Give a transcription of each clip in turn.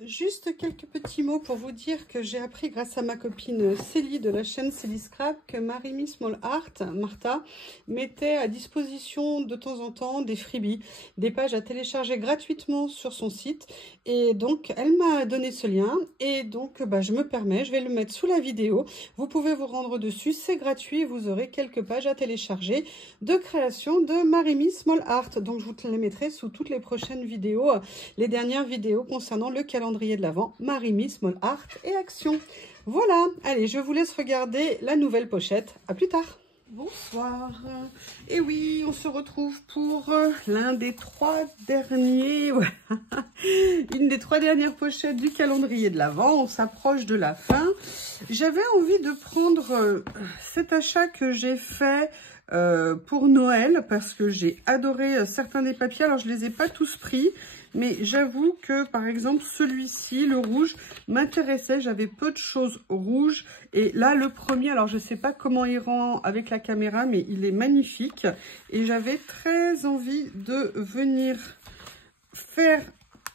Juste quelques petits mots pour vous dire que j'ai appris grâce à ma copine Célie de la chaîne Célie Scrap que Marimi Small Art, Martha, mettait à disposition de temps en temps des freebies, des pages à télécharger gratuitement sur son site. Et donc, elle m'a donné ce lien et donc je me permets, je vais le mettre sous la vidéo. Vous pouvez vous rendre dessus, c'est gratuit et vous aurez quelques pages à télécharger de création de Marimi Small Art. Donc, je vous les mettrai sous toutes les prochaines vidéos, les dernières vidéos concernant le calendrier de l'Avent, Marimi Small Art et Action. Voilà, allez, je vous laisse regarder la nouvelle pochette. À plus tard. Bonsoir. Et oui, on se retrouve pour l'un des 3 derniers, une des 3 dernières pochettes du calendrier de l'Avent. On s'approche de la fin. J'avais envie de prendre cet achat que j'ai fait pour Noël parce que j'ai adoré certains des papiers. Alors, je les ai pas tous pris. Mais j'avoue que, par exemple, celui-ci, le rouge, m'intéressait. J'avais peu de choses rouges. Et là, le premier, alors je ne sais pas comment il rend avec la caméra, mais il est magnifique. Et j'avais très envie de venir faire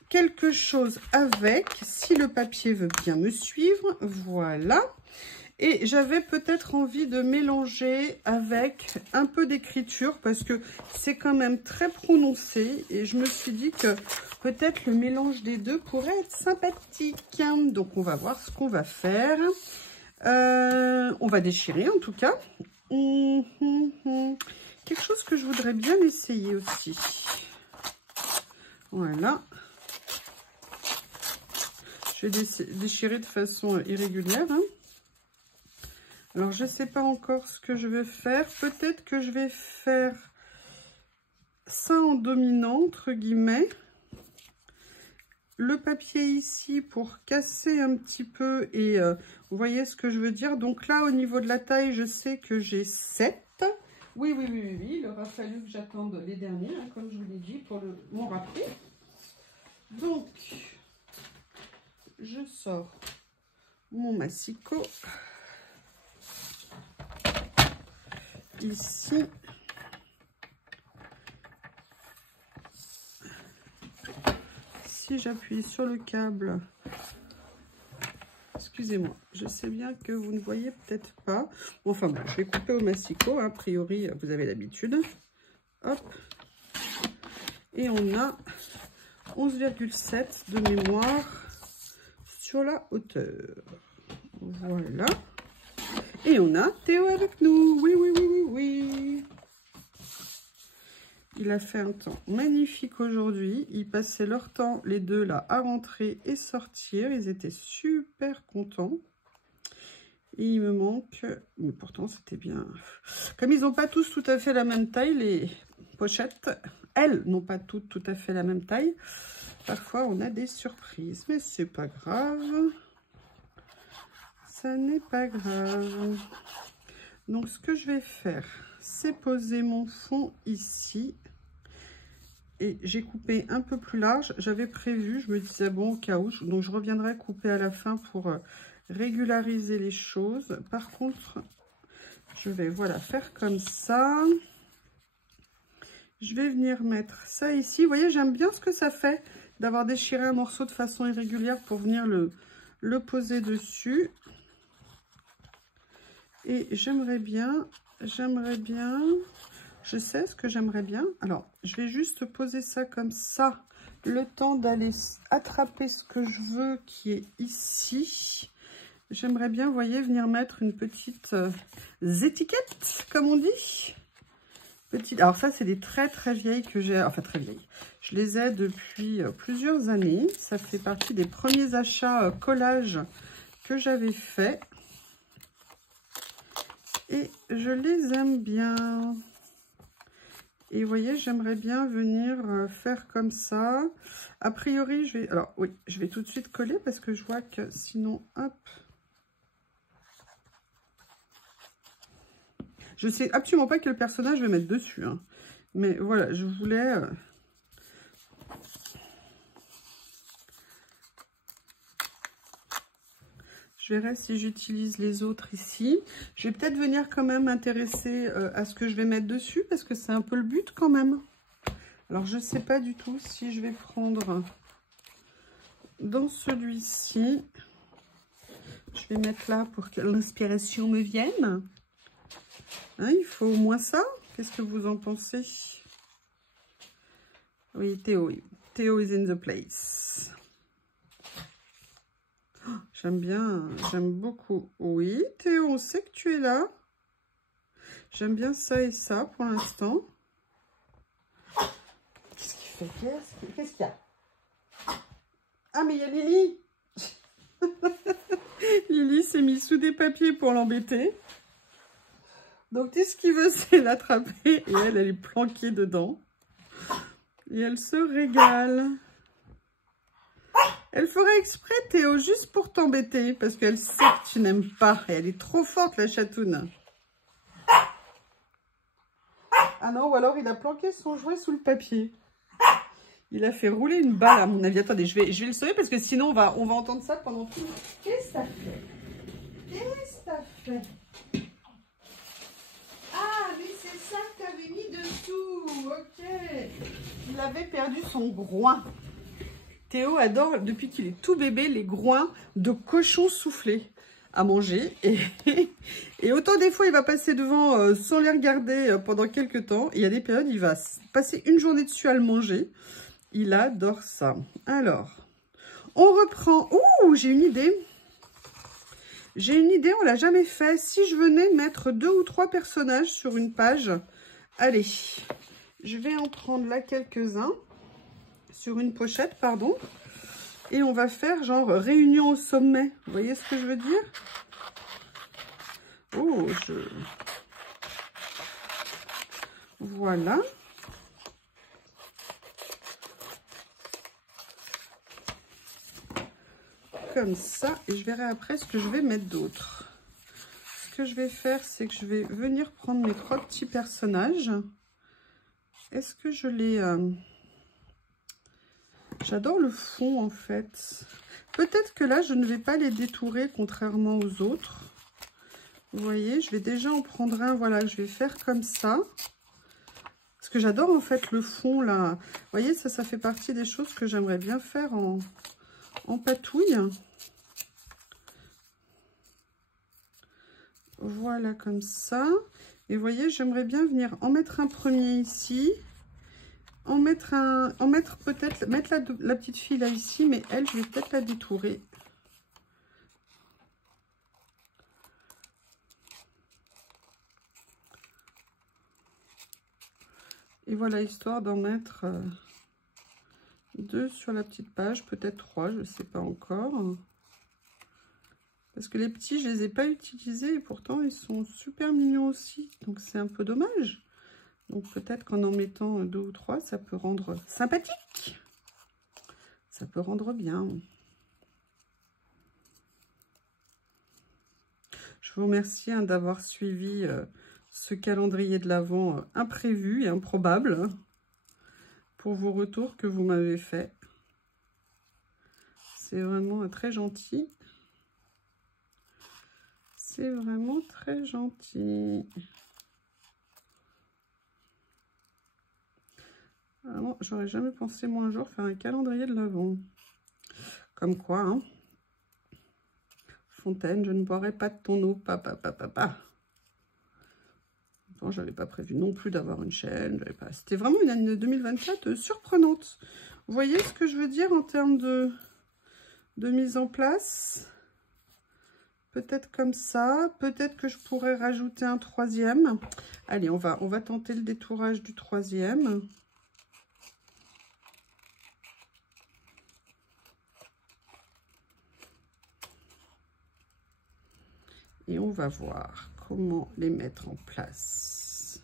quelque chose avec, si le papier veut bien me suivre. Voilà. Et j'avais peut-être envie de mélanger avec un peu d'écriture parce que c'est quand même très prononcé. Et je me suis dit que peut-être le mélange des deux pourrait être sympathique. Donc, on va voir ce qu'on va faire. On va déchirer en tout cas. Quelque chose que je voudrais bien essayer aussi. Voilà. Je vais déchirer de façon irrégulière. Alors, je ne sais pas encore ce que je vais faire. Peut-être que je vais faire ça en dominant, entre guillemets. Le papier ici pour casser un petit peu et vous voyez ce que je veux dire. Donc là, au niveau de la taille, je sais que j'ai 7. Oui, il aura fallu que j'attende les derniers, comme je vous l'ai dit, pour mon rappeler. Donc, je sors mon massicot. Ici, si j'appuie sur le câble, excusez-moi, je sais bien que vous ne voyez peut-être pas. Enfin bon, je vais couper au massicot, a priori, vous avez l'habitude. Hop. Et on a 11,7 de mémoire sur la hauteur. Voilà. Et on a Théo avec nous. Oui. Il a fait un temps magnifique aujourd'hui. Ils passaient leur temps, les deux, là, à rentrer et sortir. Ils étaient super contents. Et il me manque... Mais pourtant, c'était bien. Comme ils n'ont pas tous tout à fait la même taille, les pochettes, elles n'ont pas toutes tout à fait la même taille. Parfois, on a des surprises. Mais c'est pas grave. Ça n'est pas grave. Donc, ce que je vais faire, c'est poser mon fond ici. Et j'ai coupé un peu plus large. J'avais prévu, je me disais, bon, au cas où. Donc, je reviendrai couper à la fin pour régulariser les choses. Par contre, je vais, voilà, faire comme ça. Je vais venir mettre ça ici. Vous voyez, j'aime bien ce que ça fait d'avoir déchiré un morceau de façon irrégulière pour venir le poser dessus. Et j'aimerais bien, je sais ce que j'aimerais bien. Alors, je vais juste poser ça comme ça, le temps d'aller attraper ce que je veux qui est ici. J'aimerais bien, vous voyez, venir mettre une petite étiquette, comme on dit. Alors ça, c'est des très vieilles que j'ai, enfin très vieilles. Je les ai depuis plusieurs années. Ça fait partie des premiers achats collage que j'avais fait. Et je les aime bien. Et vous voyez, j'aimerais bien venir faire comme ça. A priori, je vais... Alors oui, je vais tout de suite coller parce que je vois que sinon, hop. Je sais absolument pas quel personnage je vais mettre dessus. Hein. Mais voilà, je voulais... Je verrai si j'utilise les autres ici. Je vais peut-être venir quand même m'intéresser à ce que je vais mettre dessus parce que c'est un peu le but quand même. Alors, je ne sais pas du tout si je vais prendre dans celui-ci, je vais mettre là pour que l'inspiration me vienne. Hein, il faut au moins ça. Qu'est-ce que vous en pensez? Oui, Théo. Théo is in the place. Oh, j'aime bien, j'aime beaucoup. Oui, Théo, on sait que tu es là. J'aime bien ça et ça pour l'instant. Qu'est-ce qu'il fait? Qu'est-ce qu'il y a? Ah, mais il y a Lily. Lily s'est mise sous des papiers pour l'embêter. Donc, tout ce qu'il veut, c'est l'attraper. Et elle est planquée dedans. Et elle se régale. Elle ferait exprès, Théo, juste pour t'embêter. Parce qu'elle sait que tu n'aimes pas. Et elle est trop forte, la chatoune. Ah non, ou alors il a planqué son jouet sous le papier. Il a fait rouler une balle, à mon avis. Attendez, je vais le sauver parce que sinon, on va entendre ça pendant tout. Qu'est-ce que t'as fait? Qu'est-ce que t'as fait? Ah, mais c'est ça que t'avais mis dessous. Ok. Il avait perdu son groin. Théo adore, depuis qu'il est tout bébé, les groins de cochon soufflé à manger. Et autant des fois, il va passer devant sans les regarder pendant quelques temps. Et il y a des périodes, il va passer une journée dessus à le manger. Il adore ça. Alors, on reprend. Ouh, j'ai une idée. J'ai une idée, on l'a jamais fait. Si je venais mettre 2 ou 3 personnages sur une page. Allez, je vais en prendre là quelques-uns. Sur une pochette, pardon. Et on va faire genre réunion au sommet. Vous voyez ce que je veux dire? Oh, Voilà. Comme ça. Et je verrai après ce que je vais mettre d'autre. Ce que je vais faire, c'est que je vais venir prendre mes 3 petits personnages. Est-ce que je les... J'adore le fond, en fait. Peut-être que là, je ne vais pas les détourer, contrairement aux autres. Vous voyez, je vais déjà en prendre un, voilà, je vais faire comme ça. Parce que j'adore, en fait, le fond, là. Vous voyez, ça fait partie des choses que j'aimerais bien faire en patouille. Voilà, comme ça. Et vous voyez, j'aimerais bien venir en mettre un premier ici. Mettre peut-être la petite fille là ici, mais elle, je vais peut-être la détourer. Et voilà, histoire d'en mettre 2 sur la petite page, peut-être 3, je ne sais pas encore. Parce que les petits, je les ai pas utilisés et pourtant ils sont super mignons aussi. Donc c'est un peu dommage. Donc peut-être qu'en mettant 2 ou 3, ça peut rendre sympathique. Ça peut rendre bien. Je vous remercie d'avoir suivi ce calendrier de l'Avent imprévu et improbable pour vos retours que vous m'avez fait. C'est vraiment très gentil. C'est vraiment très gentil. Alors, j'aurais jamais pensé moi un jour faire un calendrier de l'Avent. Comme quoi, hein. Fontaine, je ne boirai pas de ton eau, papa. Bon, j'avais pas prévu non plus d'avoir une chaîne. C'était vraiment une année 2024 surprenante. Vous voyez ce que je veux dire en termes de mise en place? Peut-être comme ça. Peut-être que je pourrais rajouter un 3e. Allez, on va tenter le détourage du 3e. Et on va voir comment les mettre en place.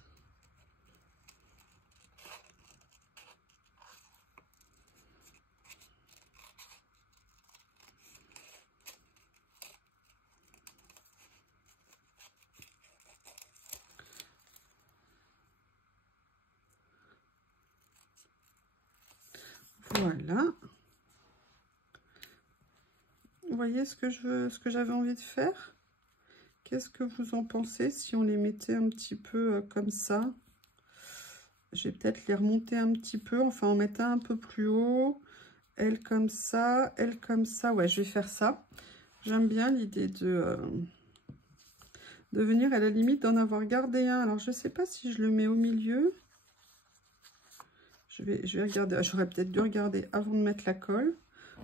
Voilà. Vous voyez ce que j'avais envie de faire? Qu'est-ce que vous en pensez si on les mettait un petit peu comme ça? Je vais peut-être les remonter un petit peu, enfin en mettre un peu plus haut. Elle comme ça, elle comme ça. Ouais, je vais faire ça. J'aime bien l'idée de venir à la limite d'en avoir gardé un. Alors, je ne sais pas si je le mets au milieu. Je vais regarder. J'aurais peut-être dû regarder avant de mettre la colle.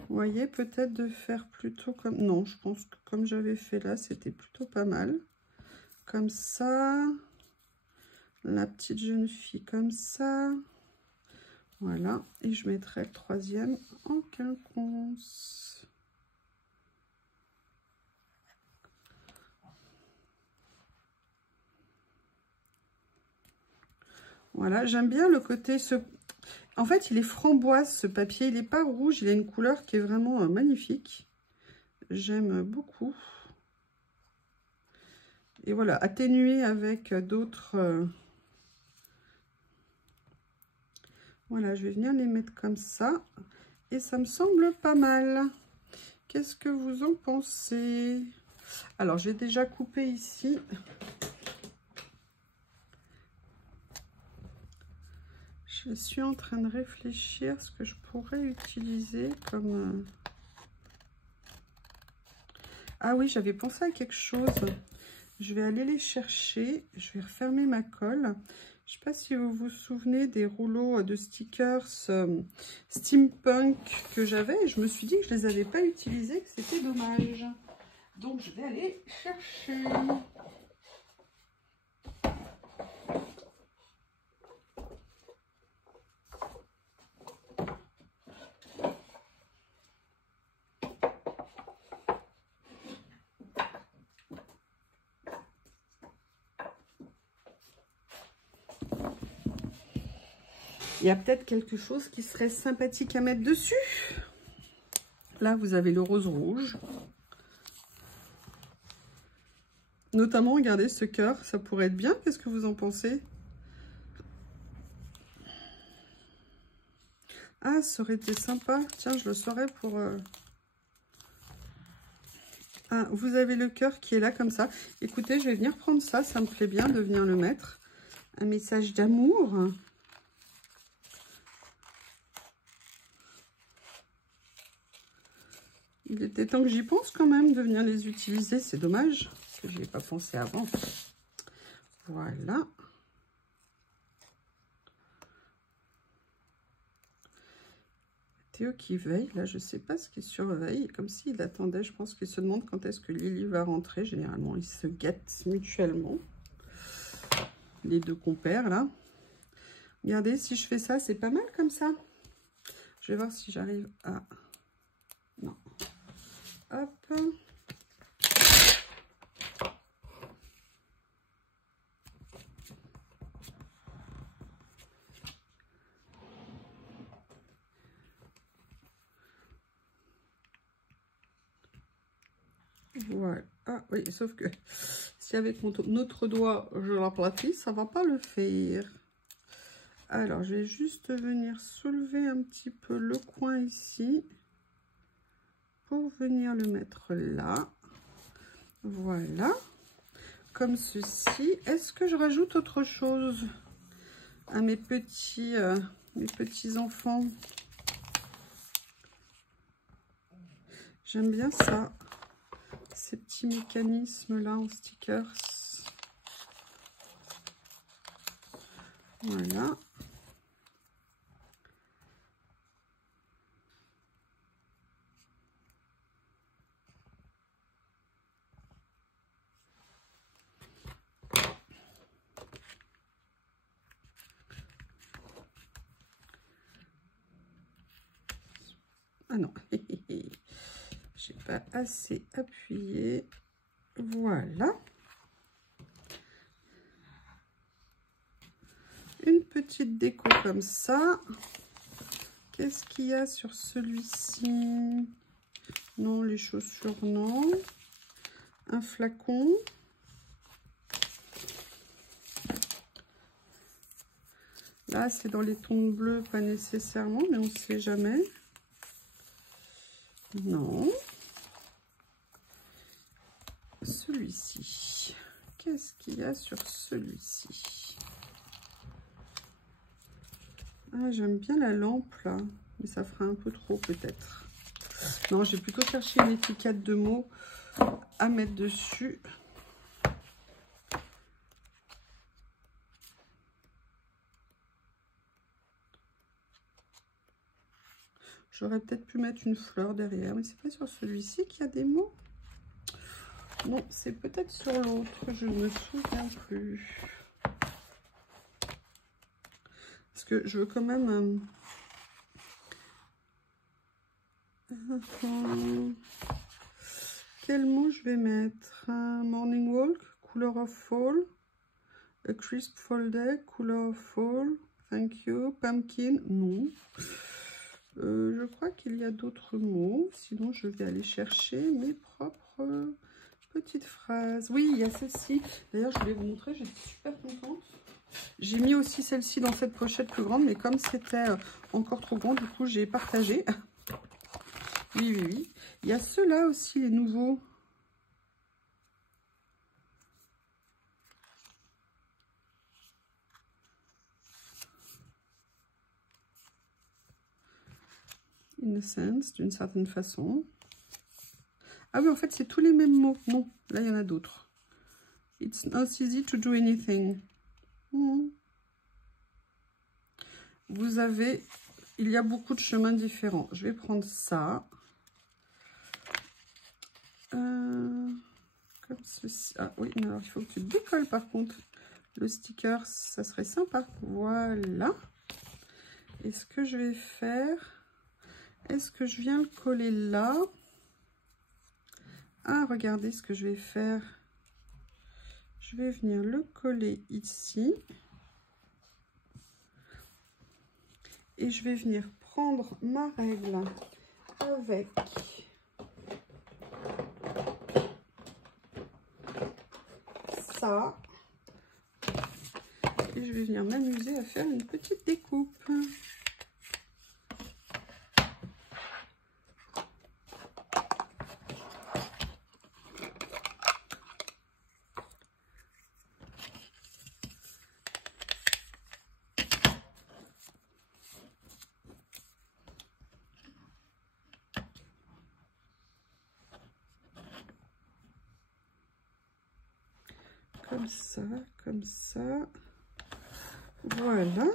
Vous voyez, peut-être de faire plutôt comme... Non, je pense que comme j'avais fait là, c'était plutôt pas mal. Comme ça. La petite jeune fille comme ça. Voilà. Et je mettrai le troisième en quinconce. Voilà, j'aime bien le côté... En fait, il est framboise, ce papier. Il n'est pas rouge, il a une couleur qui est vraiment magnifique. J'aime beaucoup. Et voilà, atténué avec d'autres... Voilà, je vais venir les mettre comme ça. Et ça me semble pas mal. Qu'est-ce que vous en pensez? Alors, j'ai déjà coupé ici. Je suis en train de réfléchir à ce que je pourrais utiliser comme... Ah oui, j'avais pensé à quelque chose. Je vais aller les chercher. Je vais refermer ma colle. Je ne sais pas si vous vous souvenez des rouleaux de stickers steampunk que j'avais. Et je me suis dit que je ne les avais pas utilisés, que c'était dommage. Donc, je vais aller chercher. Il y a peut-être quelque chose qui serait sympathique à mettre dessus. Là, vous avez le rose rouge. Notamment, regardez ce cœur, ça pourrait être bien. Qu'est-ce que vous en pensez? Ah, ça aurait été sympa. Tiens, je le saurais pour... Ah, vous avez le cœur qui est là comme ça. Écoutez, je vais venir prendre ça. Ça me plaît bien de venir le mettre. Un message d'amour. Il était temps que j'y pense quand même de venir les utiliser. C'est dommage que je n'y ai pas pensé avant. Voilà. Théo qui veille. Là, je ne sais pas ce qu'il surveille. Comme s'il attendait. Je pense qu'il se demande quand est-ce que Lily va rentrer. Généralement, ils se guettent mutuellement. Les deux compères, là. Regardez, si je fais ça, c'est pas mal comme ça. Je vais voir si j'arrive à... Non. Hop. Voilà. Ah oui, sauf que si avec mon autre doigt, je l'aplatis, ça va pas le faire. Alors, je vais juste venir soulever un petit peu le coin ici pour venir le mettre là. Voilà. Comme ceci. Est-ce que je rajoute autre chose à mes petits enfants? J'aime bien ça. Ces petits mécanismes là en stickers. Voilà. Ah non, j'ai pas assez appuyé. Voilà. Une petite déco comme ça. Qu'est-ce qu'il y a sur celui-ci? Non, les chaussures, non. Un flacon. Là, c'est dans les tons bleus, pas nécessairement, mais on ne sait jamais. Non. Celui-ci. Qu'est-ce qu'il y a sur celui-ci? Ah, j'aime bien la lampe, là. Mais ça fera un peu trop peut-être. Non, j'ai plutôt cherché une étiquette de mots à mettre dessus. J'aurais peut-être pu mettre une fleur derrière, mais c'est pas sur celui-ci qu'il y a des mots. Non, c'est peut-être sur l'autre, je ne me souviens plus. Parce que je veux quand même... Quel mot je vais mettre? Morning walk, color of fall, a crisp fall day, color of fall, thank you, pumpkin, non. Je crois qu'il y a d'autres mots, sinon je vais aller chercher mes propres petites phrases. Oui, il y a celle-ci. D'ailleurs, je voulais vous montrer, j'étais super contente. J'ai mis aussi celle-ci dans cette pochette plus grande, mais comme c'était encore trop grand, du coup, j'ai partagé. Oui, oui, oui. Il y a ceux-là aussi, les nouveaux. Innocence, d'une certaine façon. Ah oui, en fait, c'est tous les mêmes mots. Non, là, il y en a d'autres. It's not easy to do anything. Vous avez... Il y a beaucoup de chemins différents. Je vais prendre ça. Comme ceci. Ah oui, mais alors il faut que tu décolles par contre. Le sticker, ça serait sympa. Voilà. Et ce que je vais faire... Est-ce que je viens le coller là? Ah, regardez ce que je vais faire. Je vais venir le coller ici. Et je vais venir prendre ma règle avec ça. Et je vais venir m'amuser à faire une petite découpe. Comme ça, comme ça. Voilà.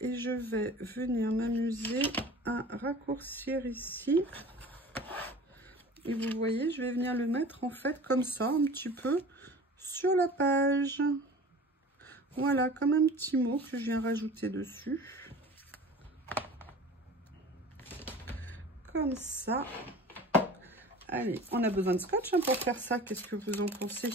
Et je vais venir m'amuser à raccourcir ici. Et vous voyez, je vais venir le mettre en fait comme ça, un petit peu sur la page. Voilà, comme un petit mot que je viens rajouter dessus. Comme ça. Allez, on a besoin de scotch hein, pour faire ça. Qu'est-ce que vous en pensez?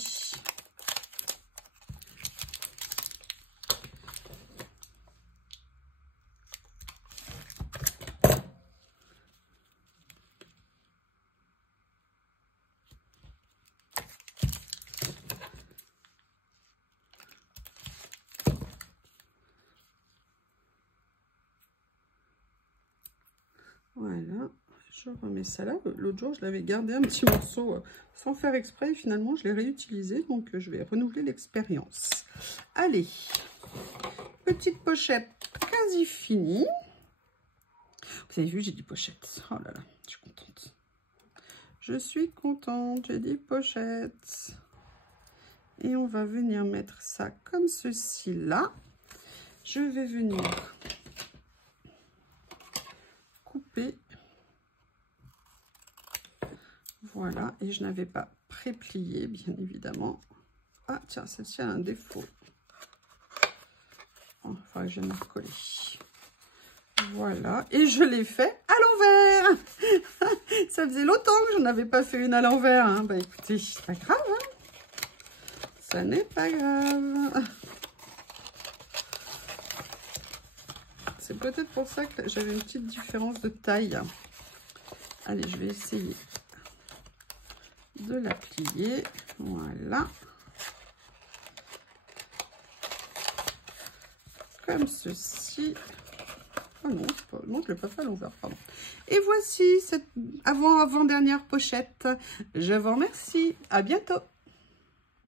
Voilà, je remets ça là. L'autre jour, je l'avais gardé un petit morceau sans faire exprès. Et finalement, je l'ai réutilisé. Donc, je vais renouveler l'expérience. Allez, petite pochette quasi finie. Vous avez vu, j'ai dit pochette. Oh là là, je suis contente. Je suis contente, j'ai dit pochette. Et on va venir mettre ça comme ceci là. Je vais venir couper. Voilà, et je n'avais pas préplié, bien évidemment. Ah, tiens, celle-ci a un défaut. Oh, il faudrait que je vienne recoller. Voilà, et je l'ai fait à l'envers. Ça faisait longtemps que je n'avais pas fait une à l'envers. Hein. Bah écoutez, c'est pas grave. Hein. Ça n'est pas grave. C'est peut-être pour ça que j'avais une petite différence de taille. Allez, je vais essayer de la plier. Voilà. Comme ceci. Oh non, non, je ne l'ai pas fait à l'envers, pardon. Et voici cette avant-dernière pochette. Je vous remercie. À bientôt.